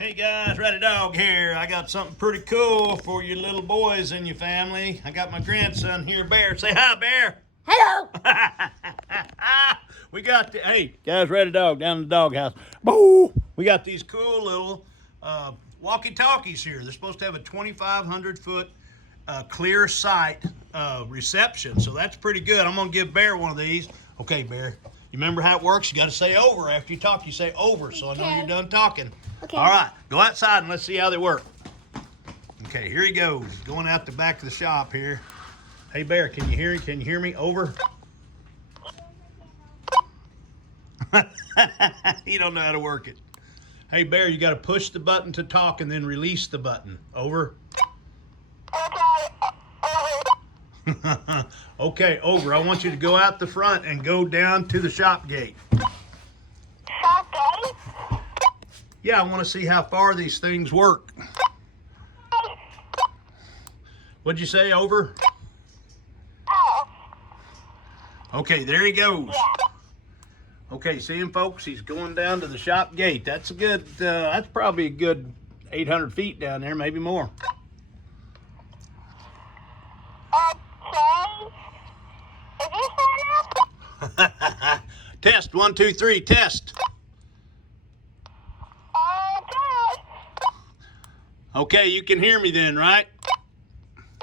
Hey guys, Ratty Dog here. I got something pretty cool for your little boys in your family. I got my grandson here, Bear. Say hi, Bear. Hello. We got the, hey guys, Ratty Dog down in the doghouse. Boo! We got these cool little Walkie Talkies here. They're supposed to have a 2,500 foot clear sight reception, so that's pretty good. I'm gonna give Bear one of these. Okay, Bear. You remember how it works? You got to say over after you talk. You say over, so I know you're done talking. Okay. All right, go outside and let's see how they work. Okay, here he goes. He's going out the back of the shop here. Hey, Bear, can you hear me? Can you hear me? Over. You don't know how to work it. Hey, Bear, you got to push the button to talk and then release the button. Over. Okay, over. I want you to go out the front and go down to the shop gate. Shop gate? Yeah, I want to see how far these things work. What'd you say, over? Oh. Okay, there he goes. Yeah. Okay, see him, folks? He's going down to the shop gate. That's a good, that's probably a good 800 feet down there, maybe more. Okay. Is this enough? Test, 1, 2, 3, test. Okay. Okay, you can hear me then, right?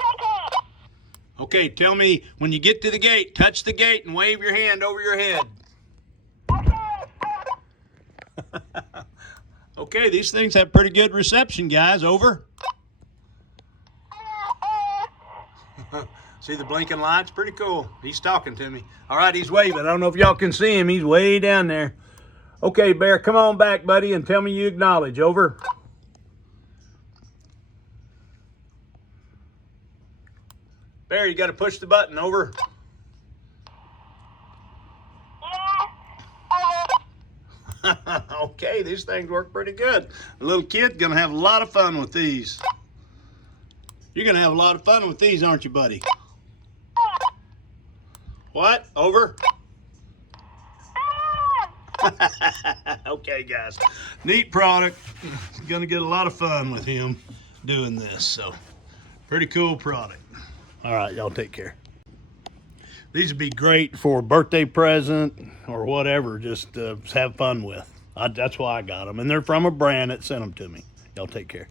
Okay. Okay, tell me when you get to the gate, touch the gate and wave your hand over your head. Okay, these things have pretty good reception, guys. Over. See the blinking lights? Pretty cool. He's talking to me. All right, he's waving. I don't know if y'all can see him. He's way down there. Okay, Bear, come on back, buddy, and tell me you acknowledge. Over. Bear, you got to push the button. Over. Okay, these things work pretty good. A little kid's going to have a lot of fun with these. You're going to have a lot of fun with these, aren't you, buddy? What? Over? Okay, guys. Neat product. Going to get a lot of fun with him doing this. So, pretty cool product. All right, y'all take care. These would be great for a birthday present or whatever, just have fun with. That's why I got them. And they're from a brand that sent them to me. Y'all take care.